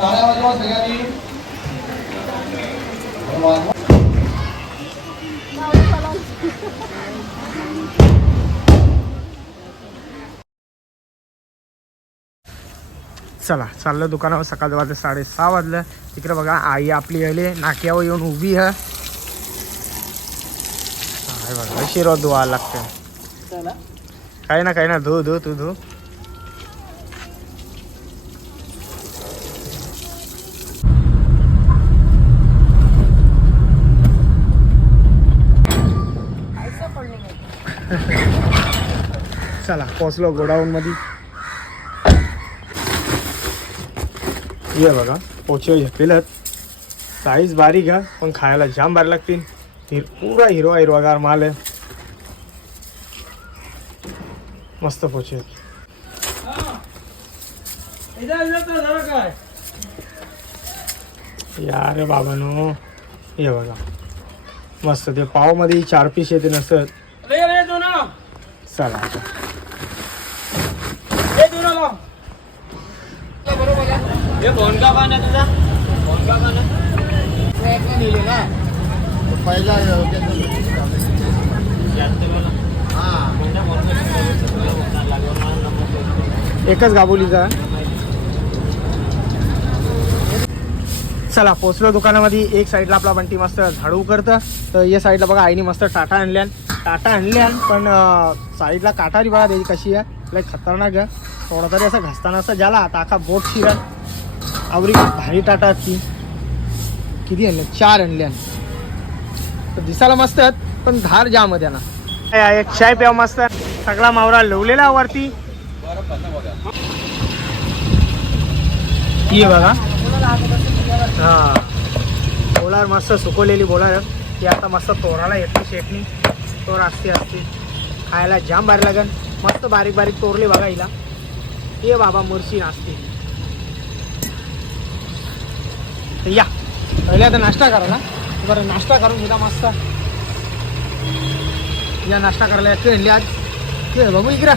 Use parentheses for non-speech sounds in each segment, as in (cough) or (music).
टाळ्या वाजवा सगळ्यांनी. वाजवा. चला चाललं दुकानावर सकाळ वाजले साडेसहा वाजलं. तिकडे बघा आई आपली आली नाक्यावर येऊन उभी आहे. हाय बघा शिरो धुवा लागते. काही ना काही ना धु धु तू धु. चला पोचलो गोडाऊन मध्ये ये बघा पोचे घेतलेलं साईज बारीक आहे पण खायला जाम भारी लागतील. हिर पुरा हिरवा हिरवागार माल आहे. मस्त पोचे आहेत. या रे बाबानो. हे बघा. मस्त ते पावमध्ये चार पीस येते नसत चला. पहिला एकच गाबोलीचा चला पोचलो दुकानामध्ये. एक साईडला आपला बंटी मस्त झाडू करतं. तर या साईडला बघा आईने मस्त टाटा आणल्यान. टाटा आणल्यान पण साईडला काटारी बघा त्याची कशी आहे. लय खतरनाक आहे. थोडा तरी असं घसताना असं झाला आता अख्खा बोट शिरा. आवरी भारी टाटा आहेत ती. किती आणल्या? चार आणल्यान तर दिसायला मस्त आहेत पण धार जाम आहे त्यांना एक चाय प्याव मस्त. सगळा मावरा लवलेला वरती. आहे बघा. हा. बोलार मस्त सुकवलेली बोलार. ती आता मस्त तोराला येते शेटणी. तोर असते असते. खायला जाम भारी लागन. मस्त बारीक बारीक तोरले बघा हिला. ये बाबा मुरशी नाचते. तर या. पहिले आता नाश्ता करा ना. बरं नाश्ता करून घेता मस्त. या नाश्ता करायला येते आणली आज. ते बघू इकडं.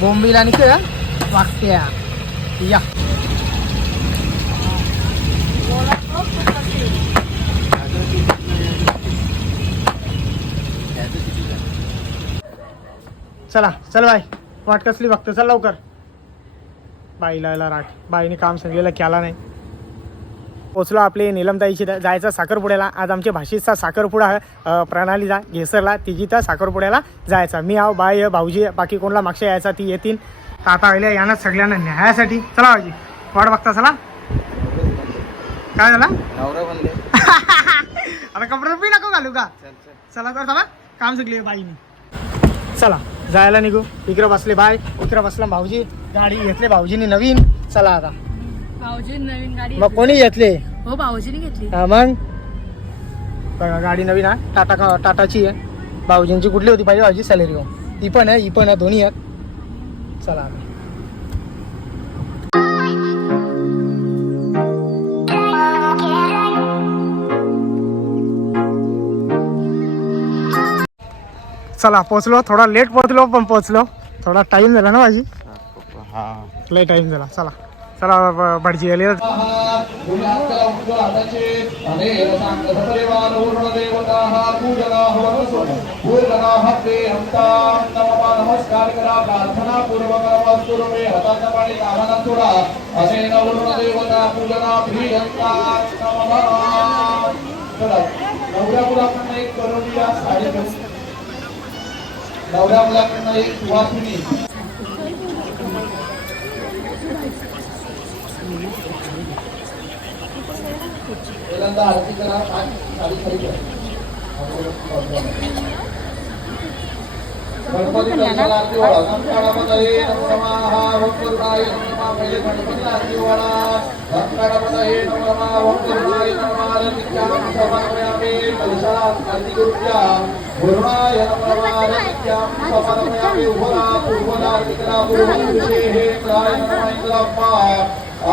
बोंबीला आणि ते वागत्या या. चला चल बाय वाट कसली बघतो चल लवकर. बाईला राख राट बाईने काम सांगलेलं केला नाही. पोचलो आपले निलमताईची जायचा साखरपुड्याला. आज आमच्या भाषेचा साखरपुडा आहे अं, प्रणालीचा घेसरला तिची तर साखरपुड्याला जायचा. मी आहो आहे, भाऊजी बाकी कोणाला मागच्या यायचा ती येतील. आता आल्या यांना सगळ्यांना न्यायासाठी. चला भाऊजी वाट बघता चला. काय झाला? (laughs) आता कपडे बी नको घालू का? चला तर चला काम सगळे बाईने. चला जायला निघू. इकडे बसले बाय इकडे बसला भाऊजी. गाडी घेतले भाऊजीनी नवीन. चला आता. भाऊजी नवीन गाडी मग कोणी घेतले? हो भाऊजीने घेतली. हा मग? बघा गाडी नवीन आहे. टाटा का- टाटाची आहे. भाऊजींची कुठली होती? पाहिजे भाऊजी सॅलरी हो ती पण आहे ही पण आहे दोन्ही आहेत. चला. चला पोचलो थोडा लेट पोचलो पण पोचलो थोडा टाइम झाला ना भाजी हा लय टाइम झाला. चला. चला ब- भटजी आली. नमस्कार करा प्रार्थना पूर्वक नमस्कुरु हाताचा पाणी कामाला सोडा असे नवर्ण देवता पूजना प्रियंता नवऱ्या मुलाकडनं एक करून या नवऱ्या मुलाकडनं एक सुवासिनी पहिल्यांदा आरती करा पाच साडी खाली गणपती आरती वाढा संकाळामध्ये नमः नमः पहिले गणपती आरती वाढा संकाळामध्ये नमः नमः समर्पयामि कलशात आरती करूया गुरुणाय नमः नित्यां समर्पयामि उभरा आरती करा विषये प्राय नमः इंद्राप्पा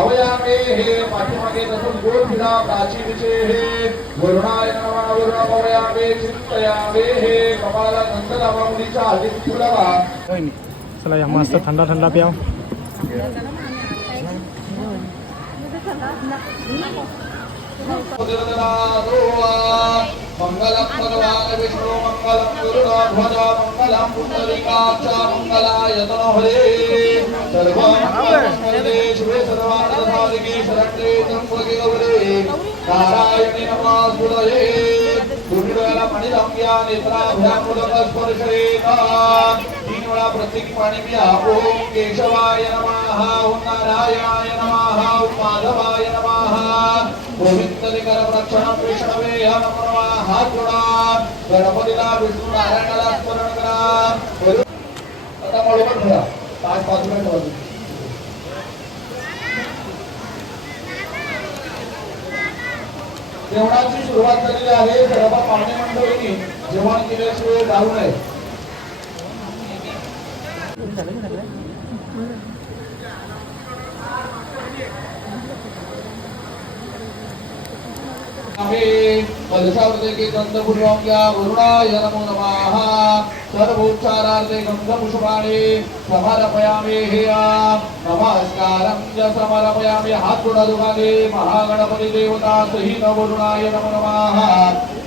अवयामे हे पाठीमागे तसून गोल फिरा प्राची विचे हे. वरुणाय नमः वरुण अवयामे चिंतयामे हे. कपाळाला नंद लावा मुलीच्या आधीच फुलावा चला या मस्त थंडा थंडा प्याव. మంగళం భగవాన్ విష్ణు మంగళం గురురాధ్వజ మంగళం పుండరీకాక్ష మంగళాయ मुलक स्पर्शेत तीन वेळा केशवाय नमः ओम नारायणाय नमः ओम माधवाय नमः। गोविंद कर प्रक्षण नमः हात गणपतीला विष्णू स्मरण करा। आता बरोबर पाच पाच मिनिट जेवणाची सुरुवात झालेली आहे. सर्व पाहुणे मंडळींनी जेवण केल्याशिवाय जाऊ नये. आहे कलशावृते गंधपुष्पांग्या वरुणाय नमो। नमः सर्वोच्चारार्थे गंधपुष्पाणि समर्पयामि हेया नमस्कारं च समर्पयामि हात जोडा दोघांनी महागणपती देवता सहित वरुणाय नमो नमः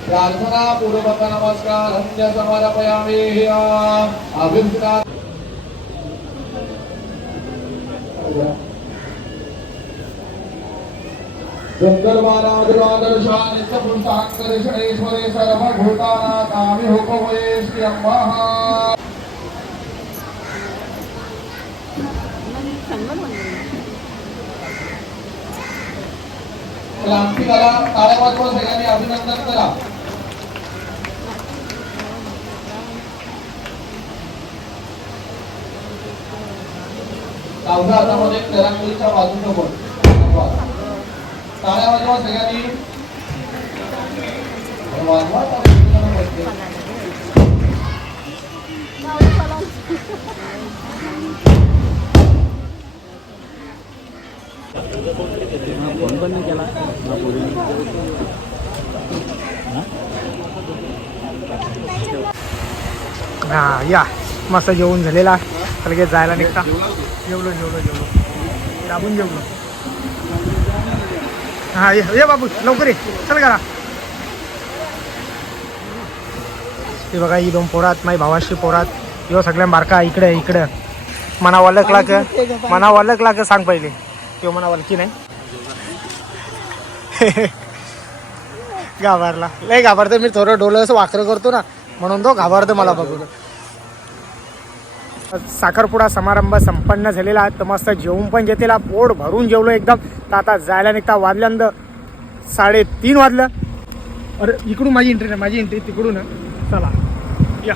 प्रार्थना पूर्वक नमस्कारं च समर्पयामि हेया अभिप्राय गंधर्वाराधनादर्शानित्यपुंसाङ्कर्षणेश्वरे सर्वभूताना कामि हुकवये श्री अम्मः क्रांतिकाला टाळ्या वाजवा सगळ्यांनी अभिनंदन करा. डावच्या हातामध्ये तेरांगलीच्या बाजूचं बोट टाळ्या वाजवा सगळ्यांनी वाजवा टाळ्या. हा या. मस्त जेवण झालेला लगेच जायला निघता. जेवलो जेवलो जेवलो. दाबून जेवलो. हा ये ये बाबू लवकर ये. चल करा ते बघा ही दोन पोरात माझी भावाशी पोरात यो सगळ्या बारका इकडे इकडे. मना वलकला का मना वलकला का सांग पहिले. तो मना वलकी नाही. (laughs) घाबरला. लय घाबरतो मी थोडं डोलं असं वाकरं करतो ना. म्हणून तो घाबरतो मला बघून. साखरपुडा समारंभ संपन्न झालेला आहे. तर मस्त जेवून पण घेतलेला पोट भरून जेवलो एकदम. तर आता जायला निघता. वाजल्यानंतर साडेतीन वाजलं. अरे इकडून माझी एंट्री नाही. माझी एंट्री तिकडून चला. या.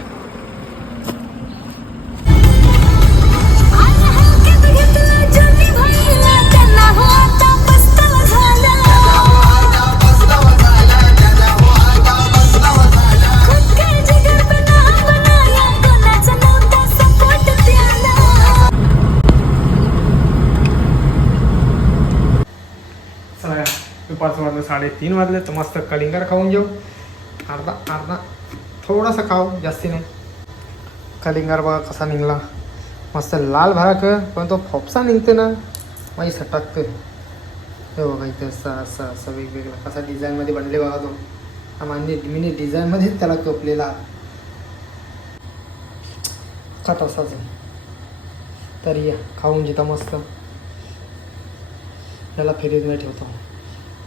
दुपारचं वाजलं साडेतीन वाजले तर मस्त कलिंगर खाऊन घेऊ. अर्धा अर्धा. थोडासा खाऊ जास्ती नाही. कलिंगर बघा कसा निघला. मस्त लाल भराक पण तो फोपसा निघते ना. माझी सटकते हे बघा इथे असं असं असं वेगवेगळं. कसा डिझाईनमध्ये बनले बघा तो. हा मिनी डिझाईनमध्येच त्याला कपलेला का तसाच आहे? तरी या खाऊन घेता मस्त. त्याला फेरीत नाही ठेवतो.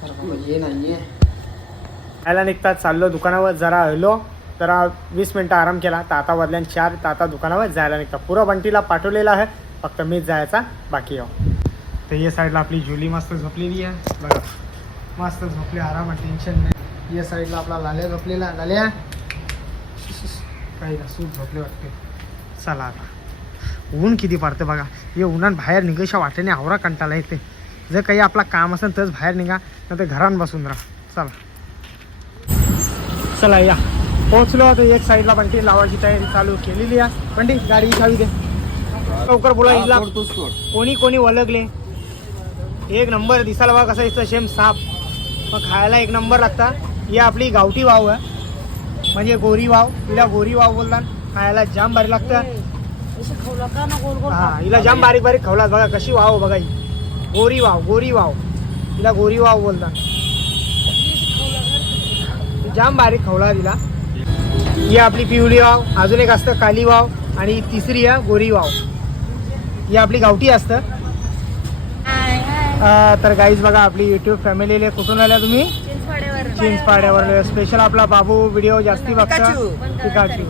अरे नाही यायला निघतात चाललो दुकानावर जरा हलो जरा वीस मिनटं आराम केला. तर आता चार ताता दुकानावर जायला निघतात. पुरं बंटीला पाठवलेला आहे. फक्त मीच जायचा बाकी हो तर या साईडला आपली जुली मस्त झोपलेली आहे. बघा मस्त झोपली आरामात टेन्शन नाही. या साईडला आपला लाल्या झोपलेला लाल्या. काही ना सूट झोपले वाटते. चला आता. ऊन किती पडते बघा. हे उन्हात बाहेर निघायच्या वाटेने आवरा कंटाला येते. जर काही आपला काम असेल तरच बाहेर निघा नाही तर घरात बसून राहा. चला. चला या. पोहोचलो तर एक साईडला बंटी लावायची तयारी चालू केलेली आहे. बंटी गाडी चावी दे. लवकर बोला हिला कोणी कोणी ओळखले? एक नंबर दिसायला बघा कसं इथं शेम साप. मग खायला एक नंबर लागता. ही आपली गावठी वाव आहे. म्हणजे गोरी वाव. तिला गोरी वाव बोलतात. खायला जाम भारी लागतं. हा हिला जाम बारीक बारीक खवलात बघा कशी वाव बघा ही. गोरी वाव गोरी वाव तिला गोरी वाव बोलतात. जाम बारीक खवळा दिला ही आपली पिवळी वाव अजून एक असतं काली वाव आणि तिसरी आहे गोरी वाव ही आपली गावठी असतं. तर गाईज बघा आपली युट्यूब फॅमिलीला कुठून आल्या तुम्ही? चिंचपाड्यावर स्पेशल आपला बाबू व्हिडिओ जास्ती बघता. पिकाचू.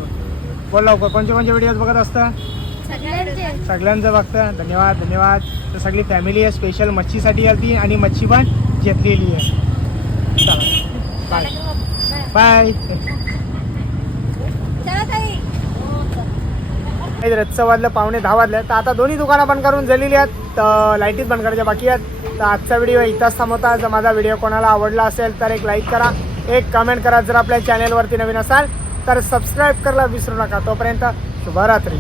बोल लवकर. कोणते कोणते व्हिडिओ बघत असता? सगळ्यांचं बघतं. धन्यवाद धन्यवाद. तर सगळी फॅमिली आहे स्पेशल मच्छीसाठी आली आणि मच्छी पण घेतलेली आहे. चला. बाय बाय रथचं वाजलं पावणे दहा वाजले. तर आता दोन्ही दुकानं बंद करून झालेली आहेत. तर लाईटीच बंद करायच्या बाकी आहेत. तर आजचा व्हिडिओ इथंच थांबवता. जर माझा व्हिडिओ कोणाला आवडला असेल तर एक लाईक करा. एक कमेंट करा. जर आपल्या चॅनेलवरती नवीन असाल तर सबस्क्राईब करायला विसरू नका. तोपर्यंत शुभरात्री.